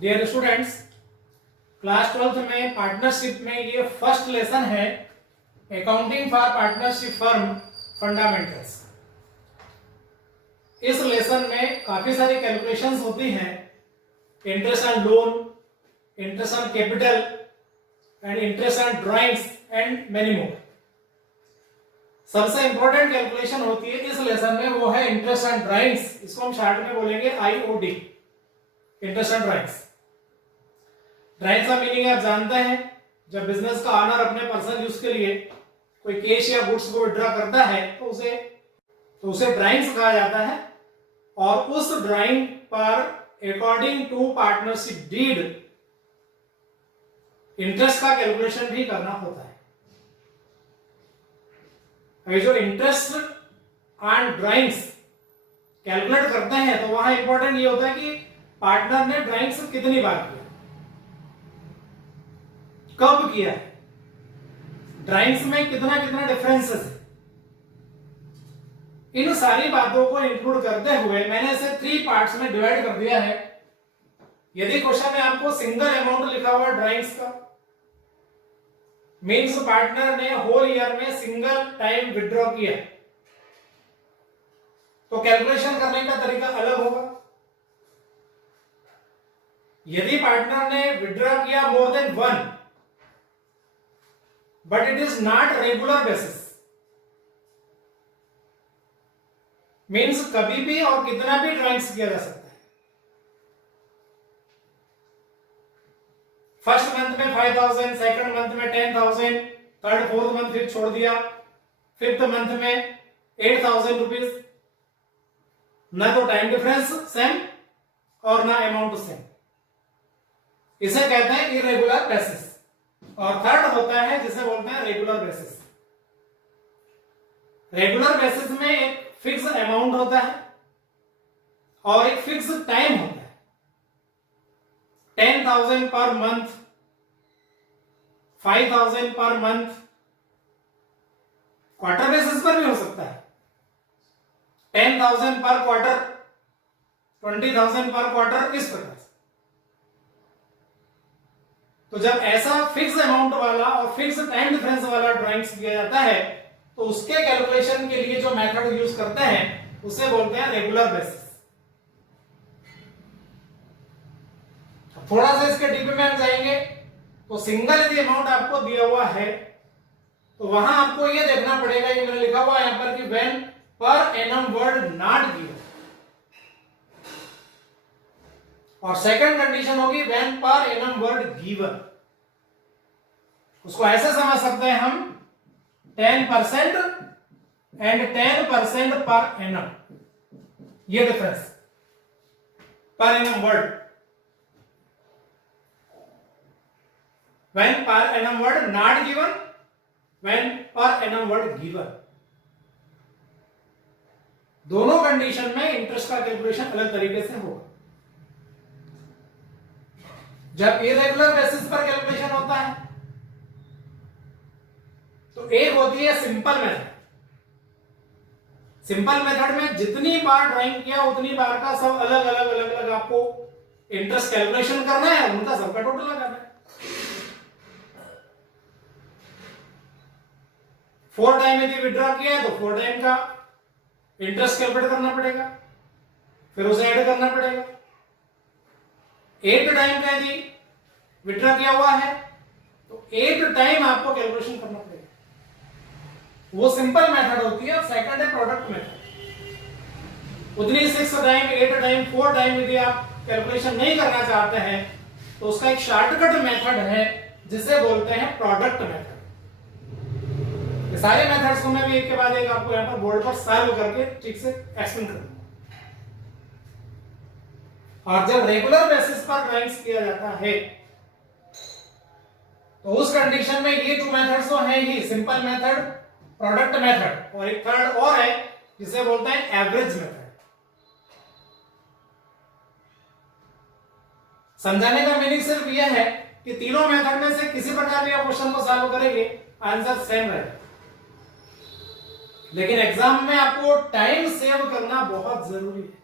Dear students, class 12th में partnership में ये फर्स्ट लेसन है, accounting for partnership firm fundamentals. इस लेसन में काफी सारी कैलकुलेशंस होती हैं, interest on loan, interest on capital and interest on drawings and many more. सबसे इंपॉर्टेंट कैलकुलेशन होती है इस लेसन में, वो है इंटरेस्ट ऑन ड्राइंग्स। इसको हम शॉर्ट में बोलेंगे IOD, interest on drawings. Drawings का मीनिंग आप जानते हैं, जब बिजनेस का ऑनर अपने पर्सनल यूज के लिए कोई कैश या गुड्स को विड्रॉ करता है तो उसे ड्राइंग्स कहा जाता है, और उस ड्राइंग पर according to partnership deed interest का कैलकुलेशन भी करना होता है। अभी जो इंटरेस्ट ऑन ड्राइंग्स कैलकुलेट करते हैं तो वहां इंपॉर्टेंट ये होता है कि पार्टनर ने ड्राइंग्स कितनी बार किया, कब किया, ड्राइंग्स में कितना कितना डिफरेंसेस है। इन सारी बातों को इंक्लूड करते हुए मैंने इसे 3 पार्ट्स में डिवाइड कर दिया है। यदि क्वेश्चन में आपको सिंगल अमाउंट लिखा हुआ ड्राइंग्स का, मीन्स पार्टनर ने होल ईयर में सिंगल टाइम विड्रॉ किया, तो कैलकुलेशन करने का तरीका अलग होगा। यदि पार्टनर ने विड्रॉ किया more than 1 but it is not regular basis, means कभी भी और कितना भी ड्राइंग्स किया जा सकता है। फर्स्ट मंथ में 5000, सेकंड मंथ में 10,000, थर्ड फोर्थ मंथ फिर छोड़ दिया, फिफ्थ मंथ में 8,000 रुपीज। ना तो टाइम डिफरेंस सेम और ना अमाउंट सेम, इसे कहते हैं इरेगुलर बेसिस। और थर्ड होता है जिसे बोलते हैं रेगुलर बेसिस। रेगुलर बेसिस में एक फिक्स अमाउंट होता है और एक फिक्स टाइम होता है। 10,000 per month, 5,000 per month, quarter basis पर भी हो सकता है। 10,000 पर क्वार्टर, 20,000 पर क्वार्टर, इस प्रकार से। तो जब ऐसा फिक्स अमाउंट वाला और फिक्स टाइम डिफरेंस वाला ड्राइंग्स दिया जाता है तो उसके कैलकुलेशन के लिए जो मेथड यूज करते हैं उसे बोलते हैं रेगुलर बेसिस। थोड़ा सा इसके डीप में हम जाएंगे तो सिंगल यदि अमाउंट आपको दिया हुआ है तो वहां आपको यह देखना पड़ेगा, ये मैंने लिखा हुआ है यहां पर कि when per annum word not given, और सेकंड कंडीशन होगी when per annum word given. उसको ऐसे समझ सकते हैं हम 10% एंड 10% पर एनम, ये difference per annum word. When per annum word not given, when per annum word given, दोनों कंडीशन में इंटरेस्ट का कैलकुलेशन अलग तरीके से होगा। जब इरेगुलर बेसिस पर कैलकुलेशन होता है तो एक होती है सिंपल मेथड। सिंपल मेथड में जितनी बार ड्राइंग किया उतनी बार का सब अलग अलग आपको इंटरेस्ट कैलकुलेशन करना है, उनका सबका टोटल लगाना है। 4 टाइम यदि विड्रॉ किया है तो 4 टाइम का इंटरेस्ट कैलकुलेट करना पड़ेगा, फिर उसे ऐड करना पड़ेगा। 8 टाइम का यदि विड्रॉ किया हुआ है तो 8 टाइम आपको कैलकुलेशन करना पड़ेगा। वो सिंपल मेथड होती है। और सेकंड है प्रोडक्ट मेथड। उतनी 6 टाइम, 8 टाइम, 4 टाइम यदि आप कैलकुलेशन नहीं करना चाहते हैं तो उसका एक शॉर्टकट मेथड है जिसे बोलते हैं प्रोडक्ट मेथड। ये सारे मेथड्स को मैं भी एक के बाद एक आपको यहां पर बोर्ड पर सॉल्व करके ठीक से एक्सप्लेन करूंगा। और जब रेगुलर बेसिस पर ड्राइंग्स किया जाता है तो उस कंडीशन में ये 2 मेथड्स तो हैं ही, सिंपल मेथड, प्रोडक्ट मेथड, और एक थर्ड और है जिसे बोलते हैं एवरेज मेथड। समझाने का मीनिंग सिर्फ यह है कि तीनों मेथड में से किसी प्रकार भी आप क्वेश्चन को सॉल्व करेंगे आंसर सेम रहेगा, लेकिन एग्जाम में आपको टाइम सेव करना बहुत जरूरी है।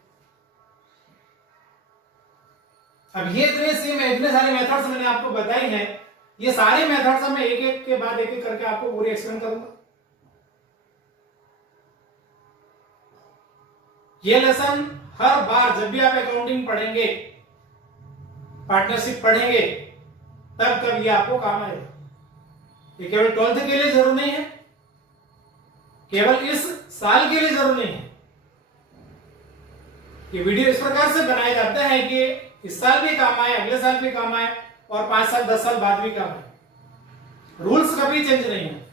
अब ये इतने सारे मेथड्स मैंने आपको बताई हैं, ये सारे मेथड्स मैं एक एक के बाद एक एक करके आपको पूरी एक्सप्लेन करूंगा। ये लेसन हर बार जब भी आप अकाउंटिंग पढ़ेंगे, पार्टनरशिप पढ़ेंगे, तब तब ये आपको काम आएगा। ये केवल 12th के लिए जरूर नहीं है, केवल इस साल के लिए जरूर नहीं है। ये वीडियो इस प्रकार से बनाए जाते हैं कि इस साल भी काम आए, अगले साल भी काम आए और 5 साल 10 साल बाद भी काम आए। रूल्स कभी चेंज नहीं है।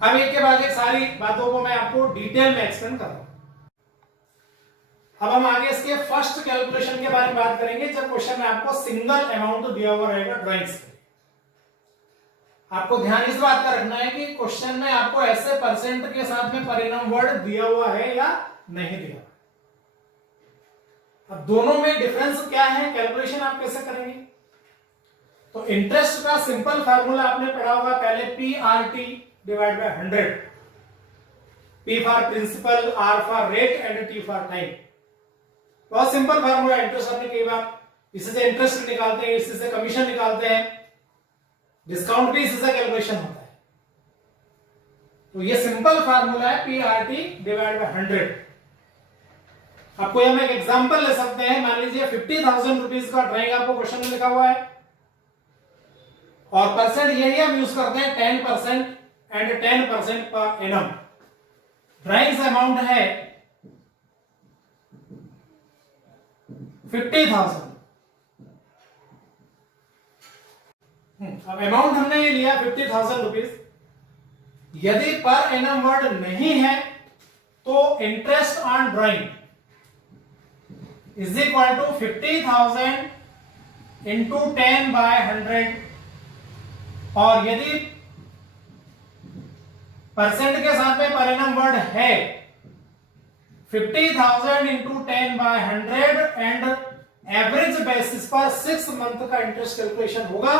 अब एक के बाद एक सारी बातों को मैं आपको डिटेल में एक्सप्लेन कर रहा हूं। अब हम आगे इसके फर्स्ट कैलकुलेशन के बारे में बात करेंगे, जब क्वेश्चन में आपको सिंगल अमाउंट दिया हुआ रहेगा ड्राइंग्स के। आपको ध्यान इस बात का रखना है कि क्वेश्चन में आपको ऐसे परसेंट के साथ में परिणाम वर्ड दिया हुआ है या नहीं दिया। अब दोनों में डिफरेंस क्या है, कैलकुलेशन आप कैसे करेंगे? तो इंटरेस्ट का सिंपल फार्मूला आपने पढ़ा होगा पहले, PRT divide by 100। P for principal, R for rate and T for time. बहुत सिंपल फार्मूला। इंटरेस्ट आपने कई बार इसी से इंटरेस्ट निकालते हैं, इसी से कमीशन निकालते हैं, डिस्काउंट भी इसी से कैलकुलेशन होता है। तो ये सिंपल फार्मूला है PRT डिवाइड बाय 100। आपको यहां एक एग्जांपल ले सकते हैं। मान लीजिए 50,000 रुपीज का ड्राइंग आपको क्वेश्चन में लिखा हुआ है और परसेंट यही हम यूज करते हैं 10% and 10% per annum. Drawings amount है 50,000। अब अमाउंट हमने ये लिया 50,000 रुपीज। यदि पर एनम वर्ड नहीं है तो interest on drawing is equal to 50,000 into 10 by 100। और यदि परसेंट के साथ में परिणाम वर्ड है 50,000 into 10 by 100 and average basis पर 6 मंथ का इंटरेस्ट कैलकुलेशन होगा,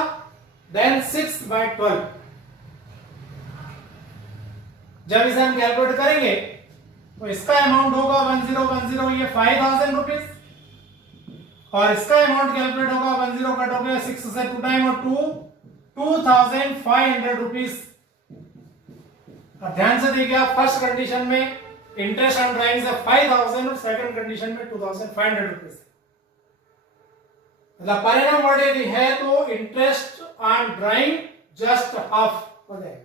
देन 6 बाय 12। जब इसे हम कैलकुलेट करेंगे तो इसका अमाउंट होगा 1010, ये 5,000 रुपीज, और इसका अमाउंट कैलकुलेट होगा 10 कट हो गया 6 से 2 टाइम और 2,500 रुपीज। ध्यान से देखिए आप, फर्स्ट कंडीशन में इंटरेस्ट ऑन ड्राइंग 5,000 और सेकंड कंडीशन में 2,500 रुपीज। मतलब परिणाम वर्ड यदि है तो interest on drawing just half हो जाएगा।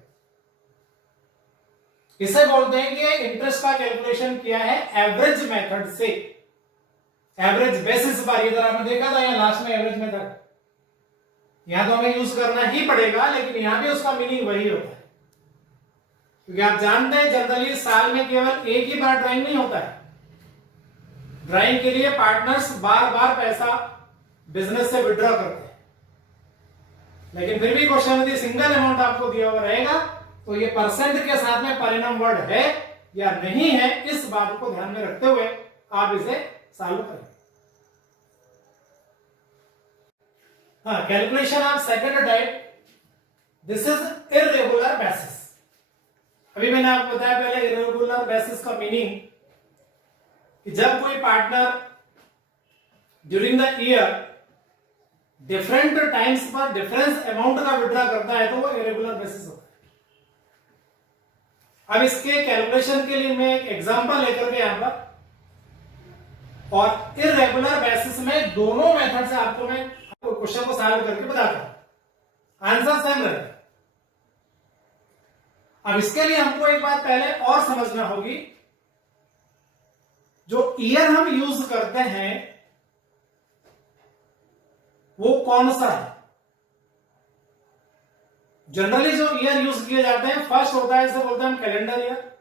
इसे बोलते हैं कि इंटरेस्ट का कैलकुलेशन किया है एवरेज मेथड से, एवरेज बेसिस पर। इधर आपने देखा था यहाँ लास्ट में एवरेज मेथड, यहां तो हमें यूज करना ही पड़ेगा, लेकिन यहां भी उसका मीनिंग वही होता है। क्योंकि आप जानते हैं जनरली साल में केवल एक ही बार ड्राइंग नहीं होता है। ड्राइंग के लिए पार्टनर्स बार बार पैसा बिजनेस से विड्रॉ करते हैं, लेकिन फिर भी क्वेश्चन यदि सिंगल अमाउंट आपको दिया हुआ रहेगा तो ये परसेंट के साथ में परिणाम वर्ड है या नहीं है, इस बात को ध्यान में रखते हुए आप इसे सॉल्व करें। हाँ, calculation of second type, this is irregular basis. अभी मैंने आपको बताया पहले इररेगुलर बेसिस का मीनिंग कि जब कोई partner during the year different times पर डिफरेंस अमाउंट का विड्रॉ करता है तो वो इरेगुलर बेसिस होता है। अब इसके कैलकुलेशन के लिए मैं एक एग्जांपल लेकर के यहां पर, और इरेगुलर बेसिस में दोनों मेथड से आपको मैं क्वेश्चन को सॉल्व करके बताता हूं, आंसर सेम रहेगा। अब इसके लिए हमको एक बात पहले और समझना होगी, जो ईयर हम यूज करते हैं वो कौन सा है। जनरली जो ईयर यूज किए जाते हैं, फर्स्ट होता है, इसे बोलते हैं हम कैलेंडर ईयर,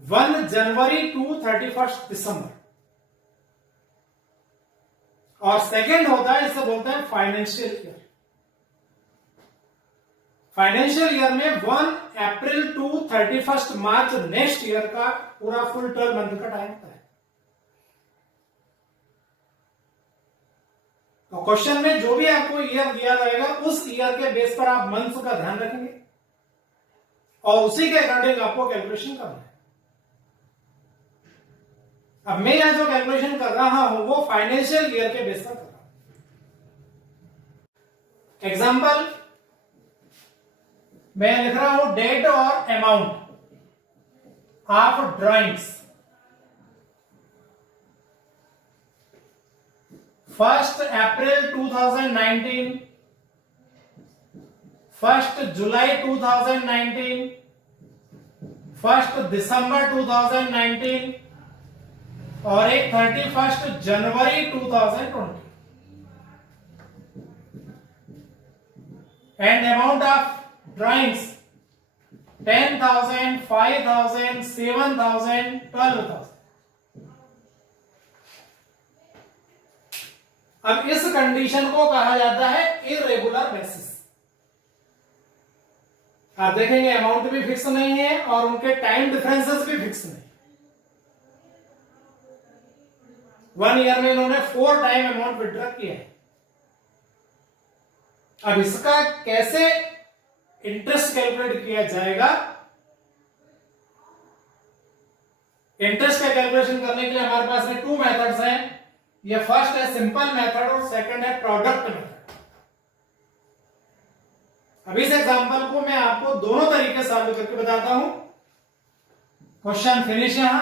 1 जनवरी टू 31 दिसंबर। और सेकेंड होता है, इसे बोलते हैं फाइनेंशियल ईयर। फाइनेंशियल ईयर में 1 अप्रैल टू 31 मार्च नेक्स्ट ईयर का पूरा फुल 12 मंथ का टाइम होता है। तो क्वेश्चन में जो भी आपको ईयर दिया जाएगा उस ईयर के बेस पर आप मंथ्स का ध्यान रखेंगे और उसी के अकॉर्डिंग आपको कैलकुलेशन करना है। अब मैं यहां जो कैलकुलेशन कर रहा हूं वो फाइनेंशियल ईयर के बेस पर कर रहा हूं। एग्जाम्पल मैं लिख रहा हूं डेट और amount of drawings 1 April 2019, 1 July 2019, 1 December 2019 और एक 31 January 2020। And amount of drawings 10,000, 5,000, 7,000, 12,000। अब इस कंडीशन को कहा जाता है इरेगुलर बेसिस। आप देखेंगे अमाउंट भी फिक्स नहीं है और उनके टाइम डिफरेंसेस भी फिक्स नहीं। 1 ईयर में इन्होंने 4 टाइम अमाउंट विड्रॉ किया है। अब इसका कैसे इंटरेस्ट कैलकुलेट किया जाएगा? इंटरेस्ट का कैलकुलेशन करने के लिए हमारे पास में 2 मेथड्स हैं। ये फर्स्ट है सिंपल मेथड और सेकंड है प्रोडक्ट मेथड। अब इस एग्जांपल को मैं आपको दोनों तरीके सॉल्व करके बताता हूं। क्वेश्चन फिनिश यहां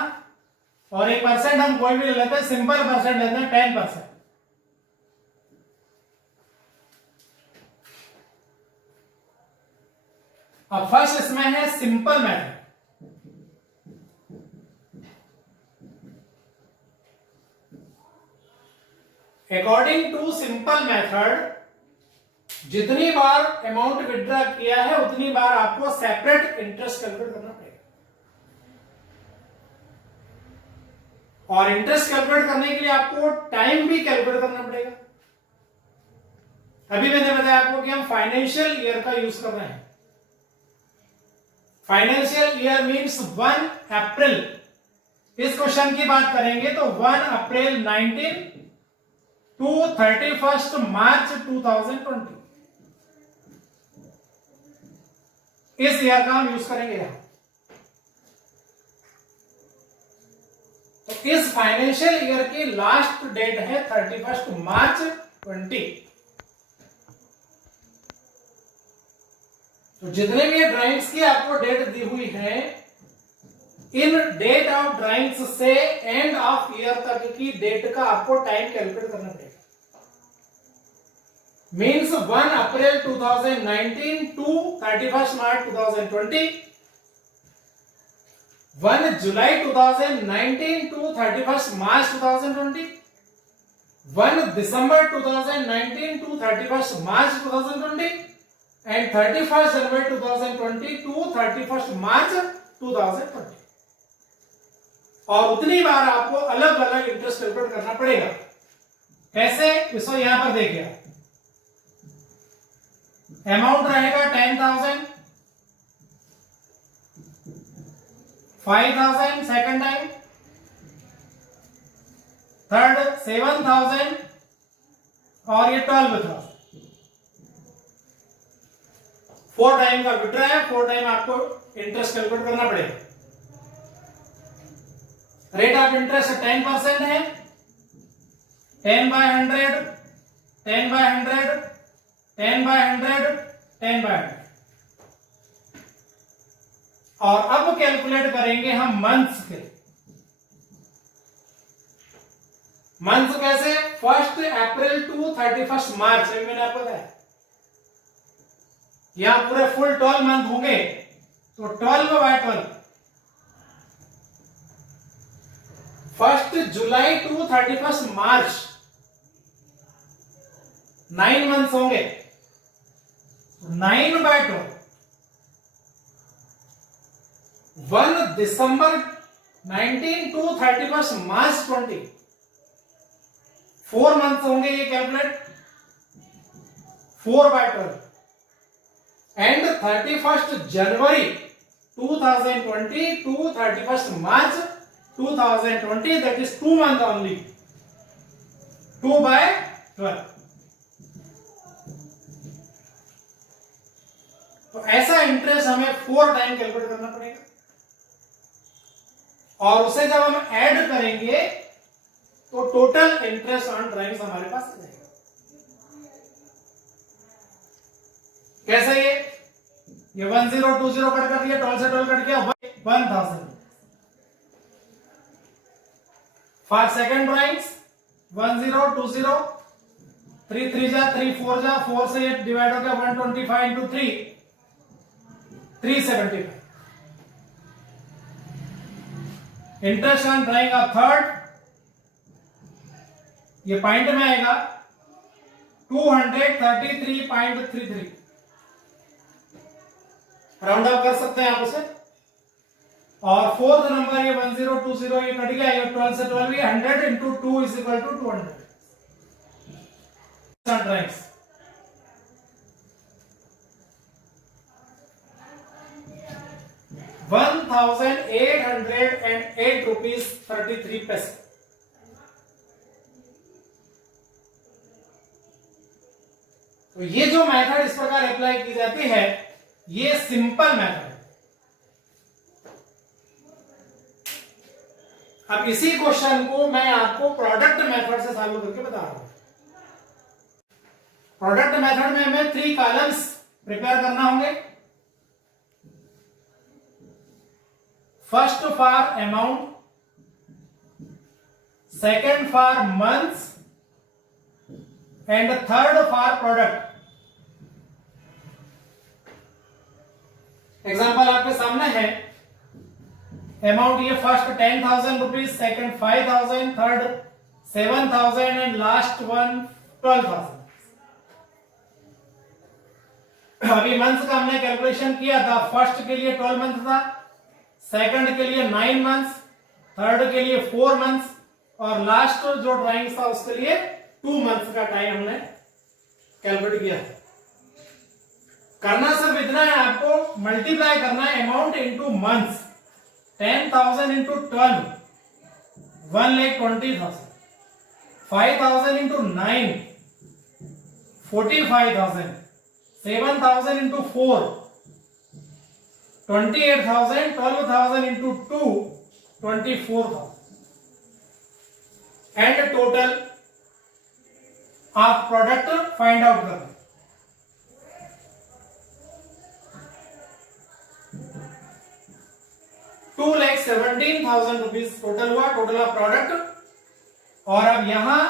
और एक परसेंट हम कोई भी ले लेते हैं, सिंपल परसेंट लेते हैं 10%। अब फर्स्ट इसमें है simple method. According to simple method जितनी बार अमाउंट विड्रॉ किया है उतनी बार आपको सेपरेट इंटरेस्ट कैलकुलेट करना पड़ेगा। और इंटरेस्ट कैलकुलेट करने के लिए आपको टाइम भी कैलकुलेट करना पड़ेगा। अभी मैंने बताया आपको कि हम फाइनेंशियल ईयर का यूज कर रहे हैं। फाइनेंशियल ईयर मींस 1 अप्रैल। इस क्वेश्चन की बात करेंगे तो 1 अप्रैल 19 टू 31 मार्च 2020 इस ईयर का हम यूज करेंगे यहां। तो इस फाइनेंशियल ईयर की लास्ट डेट है 31 मार्च 20। तो जितने भी ड्राइंग्स की आपको डेट दी हुई है, इन डेट ऑफ ड्राइंग्स से एंड ऑफ ईयर तक की डेट का आपको टाइम कैलकुलेट करना पड़ेगा। Means 1 April 2019 to 31 March 2020, 1 July 2019 to 31 March 2020, 1 December 2019 to 31 March 2020 and 31 January 2020 to 31 March 2020। और उतनी बार आपको अलग अलग इंटरेस्ट कैलकुलेट करना पड़ेगा। कैसे? इसको यहां पर देखिए, अमाउंट रहेगा 10,000, 5,000 सेकंड टाइम, थर्ड 7,000 और ये 12,000। 4 टाइम का विड्रॉ है, 4 टाइम आपको इंटरेस्ट कैलकुलेट करना पड़ेगा। रेट ऑफ इंटरेस्ट 10% है। 10/100, 10/100, 10/100, 10/100। और अब कैलकुलेट करेंगे हम मंथ्स के। मंथ्स कैसे? 1 अप्रैल टू 31 मार्च, अभी मैंने आपको बताया। यहां पूरे फुल 12 मंथ होंगे तो 12/12। 1 जुलाई टू 31 मार्च 9 मंथ्स होंगे, 9/12। 1 दिसंबर 19 टू 31 मार्च 20, 4 मंथ्स होंगे, ये calculate 4/12। And 31 January 2020 to 31 March 2020, that is 2 months only, 2/12। तो ऐसा इंटरेस्ट हमें 4 टाइम कैलकुलेट करना पड़ेगा। और उसे जब हम ऐड करेंगे तो टोटल इंटरेस्ट ऑन ड्राइंग्स हमारे पास आ जाएगा। कैसे ये 1020 कट कर दिया, 12 से 12 कट गया 1000। फॉर सेकंड ड्राइंग्स 1020, 3 3 जा 3 4 जा, 4 से 8 डिवाइड हो गया 125 into 3 375। Interest on drying of third, ये पॉइंट में आएगा 233.33। राउंड ऑफ कर सकते हैं आप उसे। और फोर्थ नंबर ये 1020 ये कट गया, ये 12 से 12 ये 100 into 2 is equal to 200। Drawings 1808 rupees 33 पैसे। तो ये जो मेथड इस प्रकार अप्लाई की जाती है, ये सिंपल मेथड है। अब इसी क्वेश्चन को मैं आपको प्रोडक्ट मेथड से सॉल्व करके बता रहा हूं। प्रोडक्ट मेथड में हमें 3 कॉलम्स प्रिपेयर करना होंगे। First for amount, second for months and third for product. Example आपके सामने है। अमाउंट ये first 10,000 rupees, second 5,000, third 7,000 and last one 12,000। अभी मंथ्स का हमने कैलकुलेशन किया था। फर्स्ट के लिए 12 मंथ था, सेकंड के लिए 9 मंथ्स, थर्ड के लिए 4 मंथ्स और लास्ट जो ड्राइंग था उसके लिए 2 मंथ्स का टाइम हमने कैलकुलेट किया। करना सिर्फ इतना है, आपको मल्टीप्लाई करना है amount into months. 10,000 into 12 1,20,000, 5,000 into 9 45,000, 7,000 into 4 28,000, 12,000 into 2 24,000 and total आप प्रोडक्ट फाइंड आउट करना। ₹2,17,000 टोटल हुआ, टोटल ऑफ प्रोडक्ट। और अब यहां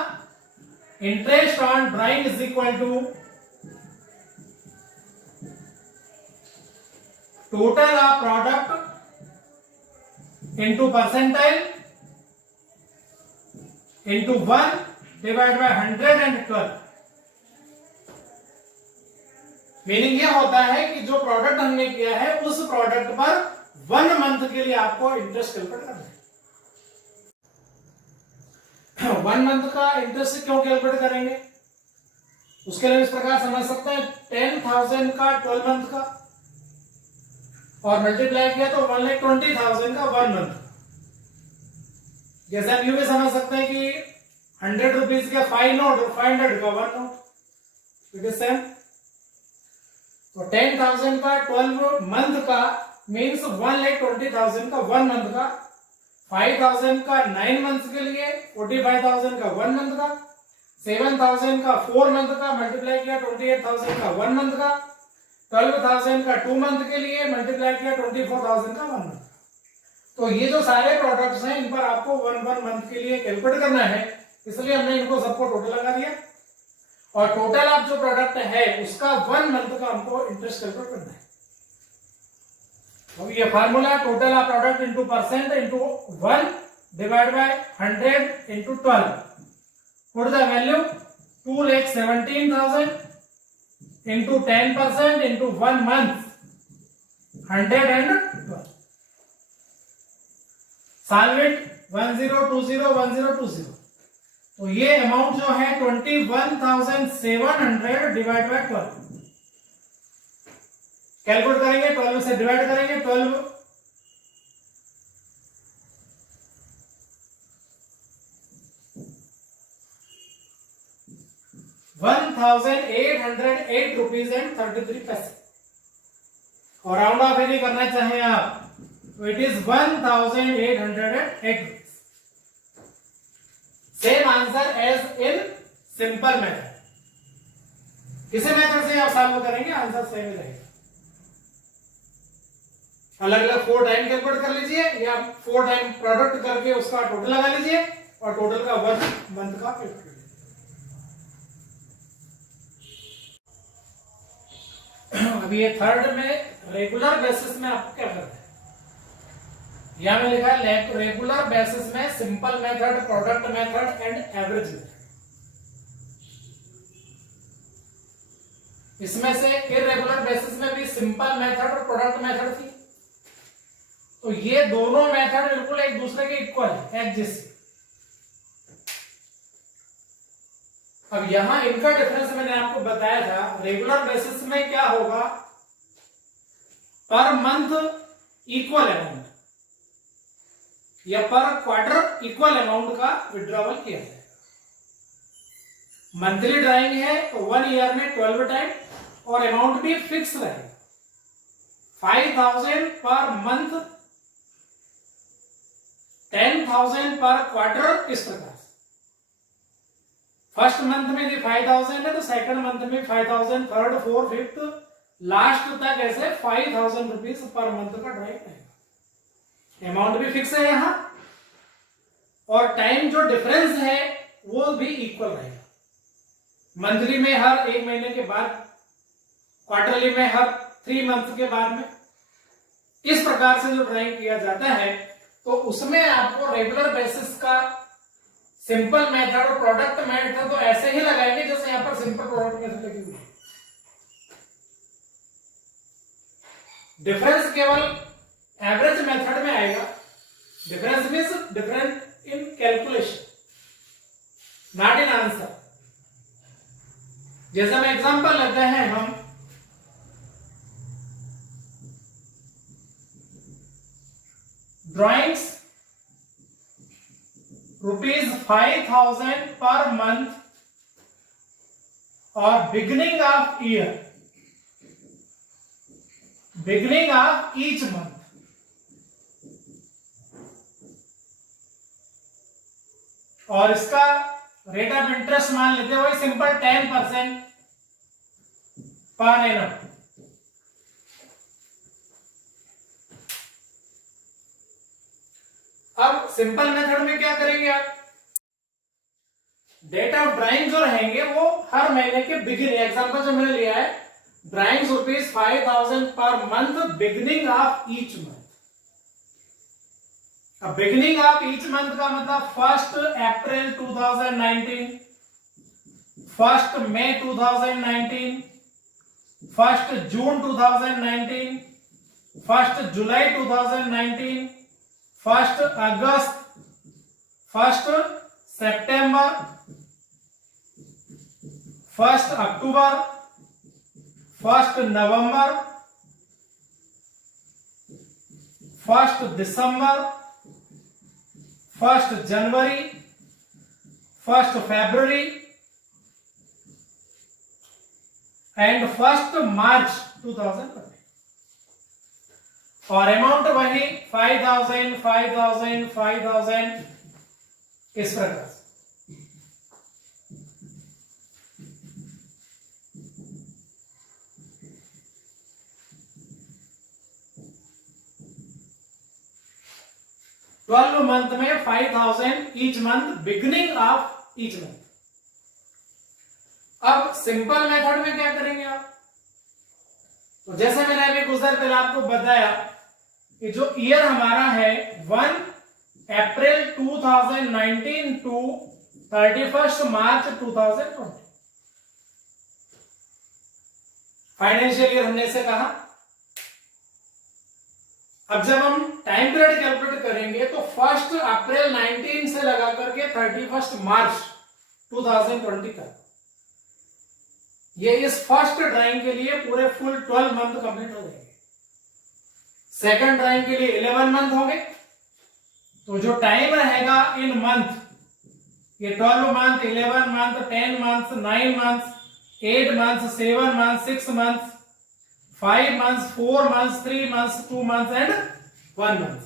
interest on drawing is equal to total of product into percentile into 1 divide by 112। Meaning यह होता है कि जो प्रोडक्ट हमने किया है उस प्रोडक्ट पर 1 मंथ के लिए आपको इंटरेस्ट कैलकुलेट करना है। 1 मंथ का इंटरेस्ट क्यों कैलकुलेट करेंगे, उसके लिए इस प्रकार समझ सकते हैं। 10,000 का 12 मंथ का और मल्टीप्लाई किया तो 1,20,000 का 1 मंथ। जैसे हम यू भी समझ सकते हैं कि 100 रुपीज का 5 नोट और 500 का 1 नोट, इट इज सेम। तो 10,000 का 12 मंथ का मीन्स 1,20,000 का 1 मंथ का, 5,000 का 9 मंथ्स के लिए, 45,000 का 1 मंथ का, 7,000 का 4 मंथ का, मल्टीप्लाई किया 28,000 का 1 मंथ का, 12,000 का 2 मंथ के लिए, मल्टीप्लाई किया 24,000 का 1 मंथ। तो ये जो सारे प्रोडक्ट्स हैं इन पर आपको 1 मंथ के लिए कैलकुलेट करना है, इसलिए हमने इनको सबको टोटल लगा दिया। और टोटल आप जो प्रोडक्ट है उसका 1 मंथ का हमको इंटरेस्ट कैलकुलेट करना है। तो ये formula total of product into percent into 1 divide by 100 into 12। Put the value 2,17,000 into 10% into 1 month 112। Solve it 1020 तो ये अमाउंट जो है 21,700 डिवाइड बाय 12 कैलकुलेट करेंगे। 12 से डिवाइड करेंगे। 12 1,808 रुपीज एंड 33 पैसे। और राउंड ऑफ यदि करना चाहें आप it is 1808 rupees. Same answer as in simple method. किसी मेथड से आप सॉल्व करेंगे आंसर सेम ही रहेगा. अलग अलग 4 टाइम कैलकुलेट कर लीजिए या 4 टाइम प्रोडक्ट करके उसका टोटल लगा लीजिए और टोटल का 1 मंथ का कैलकुलेट. अभी ये थर्ड में रेगुलर बेसिस में आपको क्या करना है. यहां में लिखा है रेगुलर बेसिस में simple method, product method and average method. इसमें से इररेगुलर बेसिस में भी सिंपल मेथड और प्रोडक्ट मेथड थी. तो ये दोनों मेथड बिल्कुल एक दूसरे के इक्वल है, एक जैसे. अब यहां इनका डिफरेंस मैंने आपको बताया था. रेगुलर बेसिस में क्या होगा, पर मंथ इक्वल अमाउंट या पर क्वार्टर इक्वल अमाउंट का विड्रॉवल किया जाएगा. मंथली ड्राइंग है तो 1 ईयर में 12 टाइम और अमाउंट भी फिक्स रहेगा. 5000 पर मंथ, 10,000 पर क्वार्टर. इस प्रकार से फर्स्ट मंथ में यदि 5000 है तो सेकंड मंथ में 5000, थर्ड, फोर्थ, फिफ्थ, लास्ट तक ऐसे 5000 रुपीज पर मंथ का ड्राइंग रहेगा. अमाउंट भी फिक्स है यहां और टाइम जो डिफरेंस है वो भी इक्वल रहेगा. मंथली में हर 1 महीने के बाद, क्वार्टरली में हर 3 मंथ के बाद में. इस प्रकार से जो ड्राइंग किया जाता है तो उसमें आपको रेगुलर बेसिस का सिंपल मेथड और प्रोडक्ट मेथड तो ऐसे ही लगाएंगे जैसे यहां पर सिंपल प्रोडक्ट मेथड लगी हुई है. डिफरेंस केवल एवरेज मेथड में आएगा. Difference means different in calculation, not in answer. जैसे में एग्जांपल लेते हैं हम, ड्राइंग्स ₹5,000 पर मंथ और beginning of year, beginning of each month. और इसका रेट ऑफ इंटरेस्ट मान लेते हैं वही सिंपल 10% पर एनम. अब सिंपल मेथड में क्या करेंगे आप, डेट ऑफ ड्राइंग जो रहेंगे वो हर महीने के बिगिनिंग. एग्जांपल जो मैंने लिया है, drawings ₹5,000 per month, beginning of each month. अब बिगिनिंग ऑफ ईच मंथ का मतलब 1 April 2019, 1 May 2019, 1 June 2019, 1 July 2019, 1 August, 1 September, 1 October, 1 November, 1 December, 1 January, 1 February and 1 मार्च 2020. और अमाउंट वही 5,000, 5,000, 5,000 इस प्रकार से. ट्वेल्व मंथ में 5,000 each month, beginning of each month. अब सिंपल मेथड में क्या करेंगे आप, तो जैसे मैंने अभी कुछ देर पहले आपको बताया कि जो ईयर हमारा है 1 April 2019 to 31 March 2020, financial year हमने इसे कहा. अब जब हम टाइम पीरियड कैलकुलेट करेंगे तो 1 अप्रैल 19 से लगा करके 31 मार्च 2020 तक, ये इस फर्स्ट ड्राइंग के लिए पूरे फुल 12 मंथ कंप्लीट हो जाएंगे. सेकंड ड्राइंग के लिए 11 मंथ होंगे. तो जो टाइम रहेगा इन मंथ, ये 12 month, 11 month, 10 month, 9 month, 8 month, 7 month, 6 month, 5 months, 4 months, 3 months, 2 months and 1 month.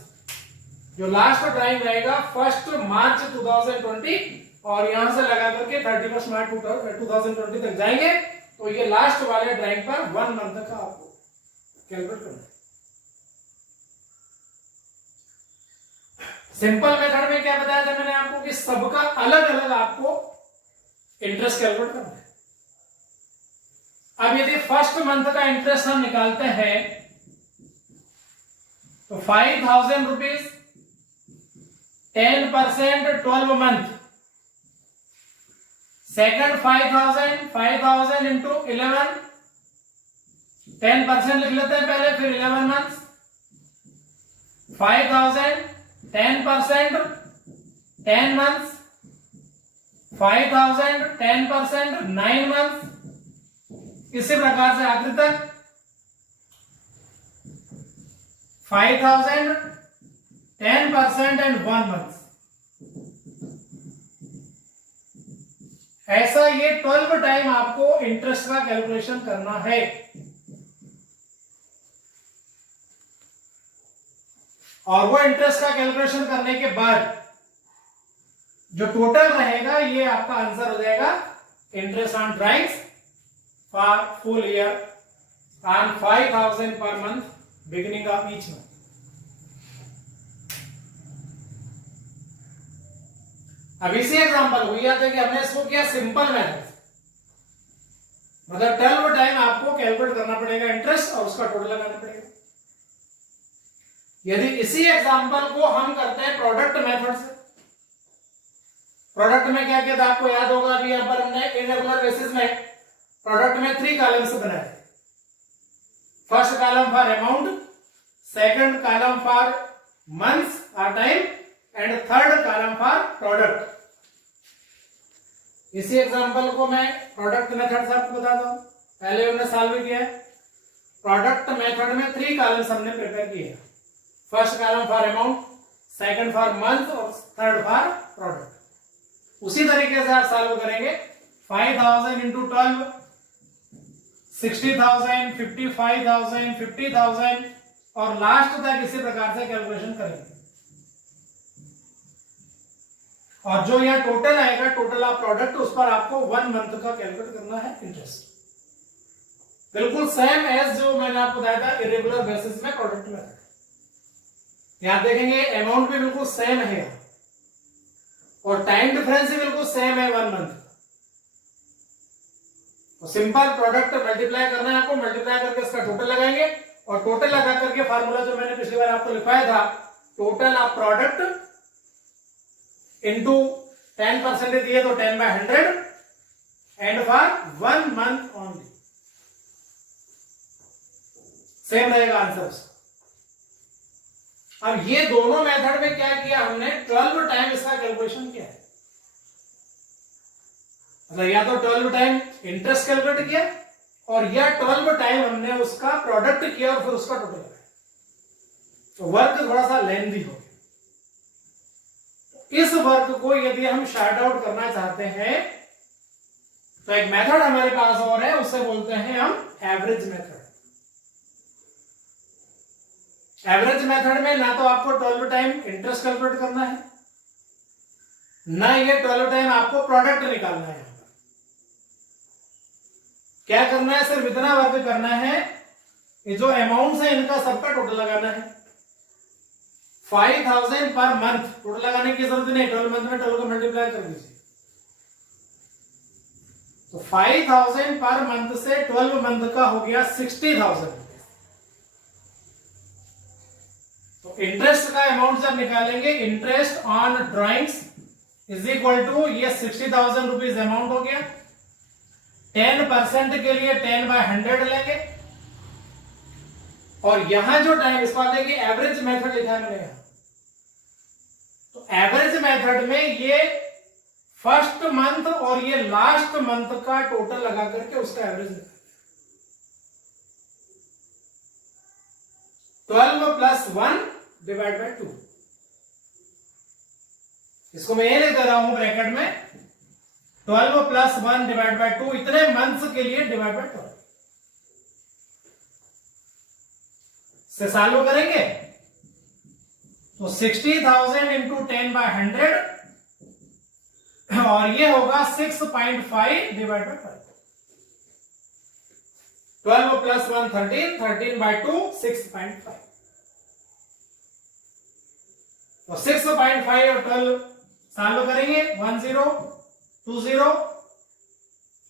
जो लास्ट टाइम रहेगा 1 मार्च 2020 और यहां से लगा करके 31 मार्च 2020 तक जाएंगे, तो ये लास्ट वाले ड्राइंग पर 1 मंथ का आपको कैलकुलेट करना है। सिंपल मेथड में क्या बताया था मैंने आपको कि सबका अलग अलग आपको इंटरेस्ट कैलकुलेट करना है। अब यदि फर्स्ट मंथ का इंटरेस्ट हम निकालते हैं तो 5,000 रुपीज 10% 12 मंथ, सेकंड 5,000 इंटू 11, 10% लिख लेते हैं पहले, फिर 11 मंथ, 5,000 10% 10 months, 5,000 10% 9 months, इसी प्रकार से आखिर तक 5,000 10% एंड 1 month। ऐसा ये 12 टाइम आपको इंटरेस्ट का कैलकुलेशन करना है। और वो इंटरेस्ट का कैलकुलेशन करने के बाद जो टोटल रहेगा ये आपका आंसर हो जाएगा interest on drawings for full year on 5,000 per month beginning of each month. अब इसी एग्जांपल को याद है कि हमने इसको किया सिंपल मेथड, मतलब 12 टाइम आपको कैलकुलेट करना पड़ेगा इंटरेस्ट और उसका टोटल लगाना पड़ेगा। यदि इसी एग्जांपल को हम करते हैं प्रोडक्ट मेथड से, प्रोडक्ट में क्या किया था आपको याद होगा, अभी यहां पर हमने इरेगुलर बेसिस में प्रोडक्ट में 3 कॉलम्स बनाए। First column for amount, second column for months और time and third column for product. इसी एग्जांपल को मैं प्रोडक्ट मेथड से आपको बता दूं, पहले हमने सॉल्व किया है। प्रोडक्ट मेथड में 3 कॉलम्स हमने प्रिपेयर किए हैं, first column for amount, second for month और थर्ड फॉर प्रोडक्ट। उसी तरीके से आप सॉल्व करेंगे 5,000 इंटू 12, 60,000, 55,000, 50,000 और लास्ट तक इसी प्रकार से कैलकुलेशन करेंगे। और जो यह टोटल आएगा, टोटल ऑफ प्रोडक्ट, उस पर आपको 1 मंथ का कैलकुलेट करना है इंटरेस्ट, बिल्कुल सेम एज जो मैंने आपको बताया था इरेगुलर बेसिस में प्रोडक्ट मेथड। यहां देखेंगे अमाउंट भी बिल्कुल सेम है और टाइम डिफरेंस भी बिल्कुल सेम है 1 मंथ। तो सिंपल प्रोडक्ट मल्टीप्लाई करना है आपको, मल्टीप्लाई करके इसका टोटल लगाएंगे और टोटल लगा करके फार्मूला जो मैंने पिछली बार आपको लिखवाया था, टोटल ऑफ प्रोडक्ट इंटू 10% दिए तो 10/100 and for 1 month only, same रहेगा आंसर। अब ये दोनों मेथड में क्या किया हमने, 12 टाइम इसका कैलकुलेशन किया है। मतलब या तो 12 टाइम इंटरेस्ट कैलकुलेट किया और या 12 टाइम हमने उसका प्रोडक्ट किया और फिर उसका टोटल लगाया। तो वर्क थोड़ा सा लेंथी हो गया। इस वर्क को यदि हम शार्ट आउट करना चाहते हैं तो एक मेथड हमारे पास और है, उसे बोलते हैं हम एवरेज मेथड। एवरेज मेथड में ना तो आपको 12 टाइम इंटरेस्ट कैलकुलेट करना है, ना ये 12 टाइम आपको प्रोडक्ट निकालना है। क्या करना है, सिर्फ इतना वर्क करना है, ये जो अमाउंट है इनका सबका टोटल लगाना है। 5,000 पर मंथ टोटल लगाने की जरूरत नहीं, 12 मंथ में 12 को मल्टीप्लाई कर दीजिए। तो 5,000 पर मंथ से 12 मंथ का हो गया 60,000। तो इंटरेस्ट का अमाउंट जब निकालेंगे, interest on drawings is equal to ये 60,000 रुपीज अमाउंट हो गया, 10% के लिए 10/100 लेंगे और यहां जो टाइम इस वाले की एवरेज मेथड लिखा है मैंने यहां, तो एवरेज मेथड में ये फर्स्ट मंथ और ये लास्ट मंथ का टोटल लगा करके उसका एवरेज निकाल 12 प्लस 1 डिवाइड बाय 2। इसको मैं ये लिख दे रहा हूं ब्रैकेट में, 12 प्लस 1 डिवाइड बाय 2, इतने मंथ्स के लिए डिवाइड बाय 12 से सॉल्व करेंगे तो 60,000 इंटू 10/100 और ये होगा 6.5 डिवाइड बाय 5। 12 प्लस 1 13, 13/2 6.5। तो 6.5 और 12 सॉल्व करेंगे 10 20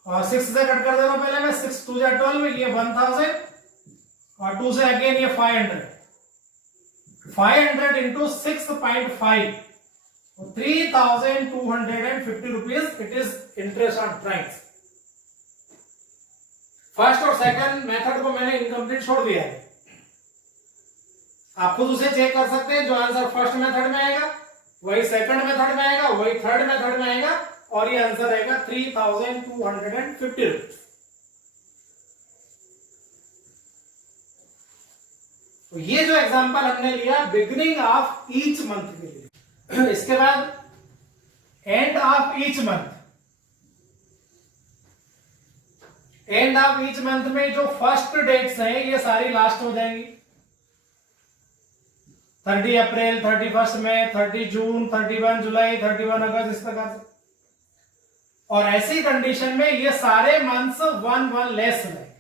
और 6 से कट कर देना पहले मैं 6 2 12 ये 1000 और 2 से अगेन ये 500 into 6.5 3,250 rupees it is interest on drawings. First और सेकंड मेथड को मैंने इनकम्प्लीट छोड़ दिया है। आप खुद उसे चेक कर सकते हैं। जो आंसर फर्स्ट मेथड में आएगा वही सेकंड मेथड में आएगा, वही थर्ड मेथड में आएगा और ये आंसर आएगा 3,250 रुपीज। तो ये जो एग्जांपल हमने लिया बिगिनिंग ऑफ ईच मंथ के लिए। इसके बाद end of each month. End of each month में जो फर्स्ट डेट्स हैं ये सारी लास्ट हो जाएंगी। 30 अप्रैल, 31 मई, 30 जून, 31 जुलाई, 31 अगस्त, इस प्रकार से। और ऐसी कंडीशन में ये सारे मंथ्स 1 लेस है।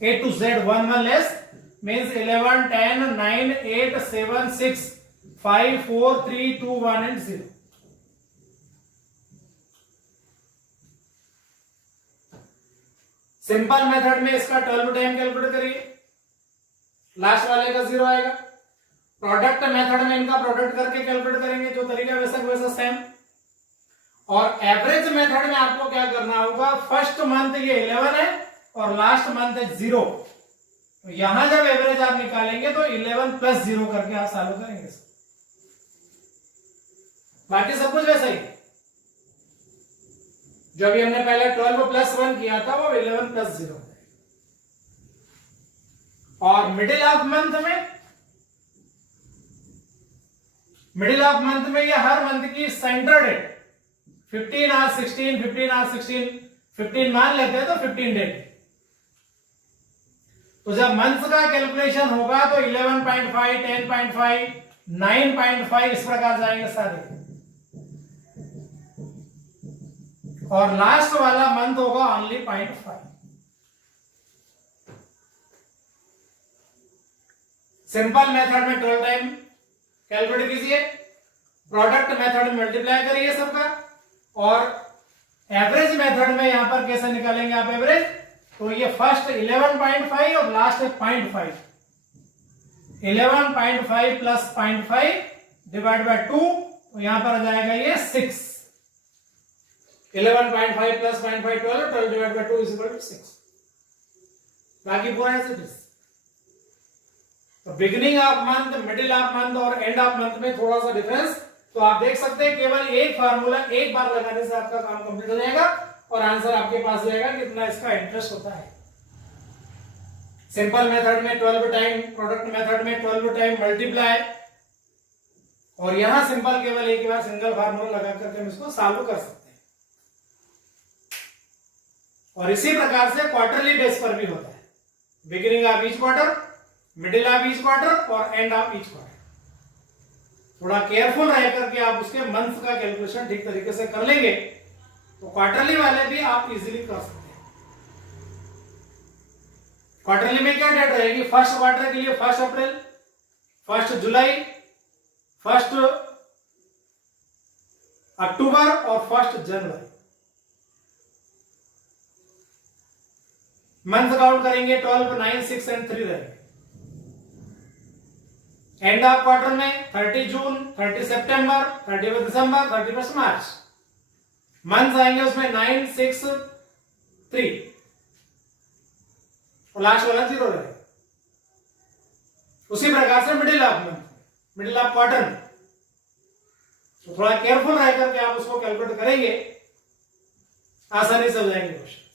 A to Z 1 less means 11 10 9 8 7 6 5 4 3 2 1 and 0। Simple method में इसका 12 टाइम कैलकुलेट करिए, लास्ट वाले का 0 आएगा। प्रोडक्ट मेथड में इनका प्रोडक्ट करके कैलकुलेट करेंगे, जो तरीका वैसा सेम। और एवरेज मेथड में आपको क्या करना होगा, फर्स्ट मंथ ये 11 है और लास्ट मंथ है 0। तो यहां जब एवरेज आप निकालेंगे तो 11 प्लस 0 करके आप सॉल्व करेंगे। बाकी सब कुछ वैसा ही। जो अभी हमने पहले 12 प्लस 1 किया था वो 11 प्लस 0। और मिडिल ऑफ मंथ में ये हर मंथ की सेंटर डेट 15 और 16 15 मान लेते हैं तो 15 डेट। तो जब मंथ का कैलकुलेशन होगा तो 11.5 10.5 9.5 इस प्रकार जाएंगे सारे। और लास्ट वाला मंथ होगा ओनली 0.5। सिंपल मेथड में 12 टाइम कैलकुलेट कीजिए, प्रोडक्ट मेथड में मल्टीप्लाई करिए सबका, और एवरेज मेथड में यहां पर कैसे निकालेंगे आप एवरेज। तो ये फर्स्ट 11.5 और लास्ट है 0.5। 11.5 प्लस 0.5 डिवाइड बाय 2, तो यहां पर आ जाएगा ये 6। 11.5 plus 0.5 12 divide by 2 is equal to 6। बाकी पूरा ऐसे इट इज। तो beginning of month, middle of month और एंड ऑफ मंथ में थोड़ा सा डिफरेंस। तो आप देख सकते हैं केवल एक फार्मूला एक बार लगाने से आपका काम कंप्लीट हो जाएगा और आंसर आपके पास जाएगा कितना इसका इंटरेस्ट होता है। सिंपल मेथड में 12 टाइम, प्रोडक्ट मेथड में 12 टाइम मल्टीप्लाई, और यहां सिंपल केवल एक बार सिंगल फार्मूला लगा करके हम इसको सॉल्व कर सकते हैं। और इसी प्रकार से क्वार्टरली बेस पर भी होता है। Beginning of each quarter, middle of each quarter और एंड ऑफ ईच क्वार्टर। थोड़ा केयरफुल रह करके आप उसके मंथ का कैलकुलेशन ठीक तरीके से कर लेंगे तो क्वार्टरली वाले भी आप इजीली कर सकते हैं। क्वार्टरली में क्या डेट रहेगी, फर्स्ट क्वार्टर के लिए 1 अप्रैल, 1 जुलाई, 1 अक्टूबर और 1 जनवरी। मंथ काउंट करेंगे 12 9 6 एंड 3 रहेंगे। एंड ऑफ क्वार्टर में 30 जून, 30 सितंबर, 31 दिसंबर, 31 मार्च। मंथ आएंगे उसमें 9 6 3 और लास्ट वाला 0 रहेगा। उसी प्रकार से middle of month, middle of quarter में तो थोड़ा केयरफुल रह करके आप उसको कैलकुलेट करेंगे, आसानी से हो जाएंगे क्वेश्चन।